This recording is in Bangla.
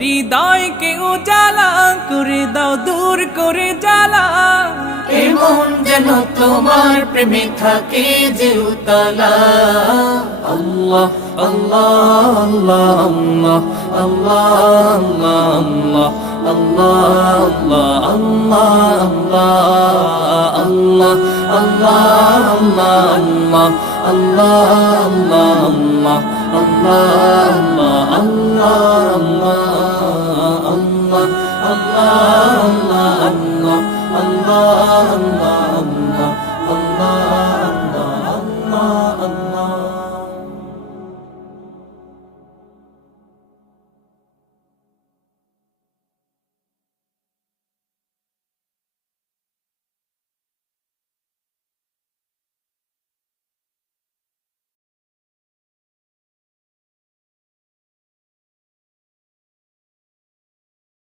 হৃদয়কে উজালা করে দাও, দূর করে জ্বালা। এমন যেন তোমার প্রেমে থাকে যে উতলা। আল্লাহ আল্লাহ আল্লাহ আল্লাহ আল্লাহ আল্লাহ আল্লাহ আল্লাহ আল্লাহ আল্লাহ আল্লাহ আল্লাহ আল্লাহ আল্লাহ আল্লাহ আল্লাহ আল্লাহ আল্লাহ আল্লাহ